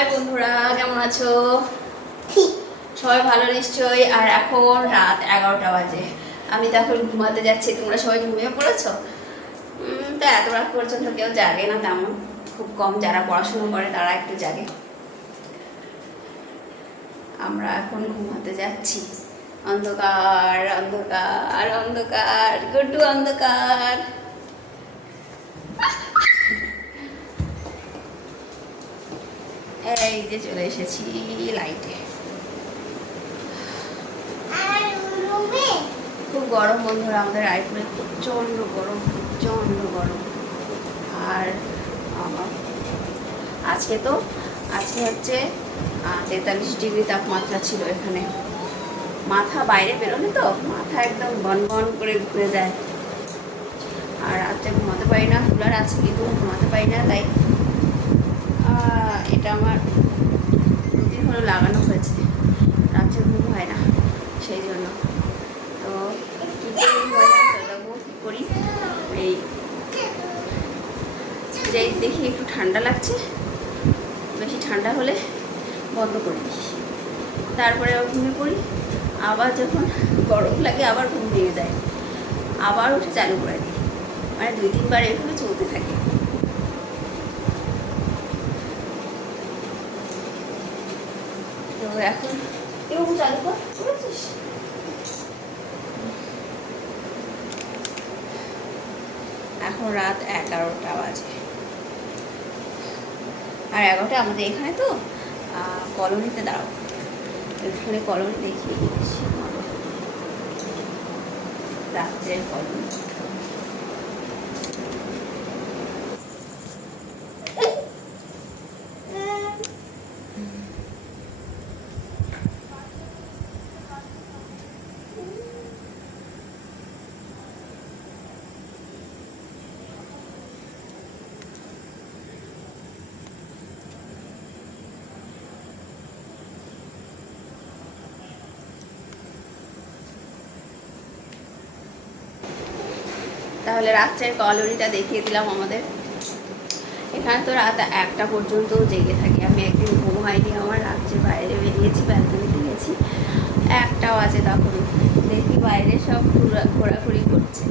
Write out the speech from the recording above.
High বন্ধুরা, কেমন আছো? সবাই ভালো নিশ্চয়ই। আর এখন রাত 11টা বাজে। আমি তো এখন ঘুমাতে যাচ্ছি। তোমরা সবাই ঘুমিয়ে পড়েছো? তো এত রাত পর্যন্ত কেউ জাগে না তেমন, খুব কম যারা পড়াশুনো করে তারা একটু জাগে। আমরা এখন ঘুমাতে যাচ্ছি। অন্ধকার অন্ধকার অন্ধকার, গুড্ডু অন্ধকার। এই যে চলে এসেছি লাইটে। খুব গরম বন্ধুরা, আমাদের রায়পুরে প্রচণ্ড গরম, প্রচণ্ড গরম। আর আজকে হচ্ছে 43 ডিগ্রি তাপমাত্রা ছিল এখানে। মাথা বাইরে বেরোলে তো মাথা একদম বন বন করে ঘুরে যায়। আর রাত্রে ঘুমাতে পারি না, কুলার আছে কিন্তু ঘুমাতে পারি না। তাই এটা আমার দুদিন হলো লাগানো হয়েছে, রাত্রে ঘুম হয় না সেই জন্য। তো কী করি, এই যেই দেখি একটু ঠান্ডা লাগছে, বেশি ঠান্ডা হলে বন্ধ করে দিই, তারপরে ঘুমিয়ে পড়ি। আবার যখন গরম লাগে আবার ঘুম ভেঙে যায়, আবার উঠে চালু করে দিই। মানে 2-3 বার এভাবে চলতে থাকে। তো এখন এরকম চালু করেছিস। এখন রাত 11টা বাজে। আর 11টা আমাদের এখানে তো কলোনিতে দাঁড়াও, এখানে কলোনি দেখিয়ে দিয়েছি, রাত্রের কলোনি। তাহলে রাত্রের কলোনিটা দেখিয়ে দিলাম আমাদের। এখানে তো রাত 1টা পর্যন্ত জেগে থাকি। আমি একদিন ঘুম হয়নি আমার, রাত্রে বাইরে বেরিয়েছি, ব্যালকনিতে গেছি, 1টা বাজে, তখন দেখি বাইরে সব ঘোরাঘুরি করছে।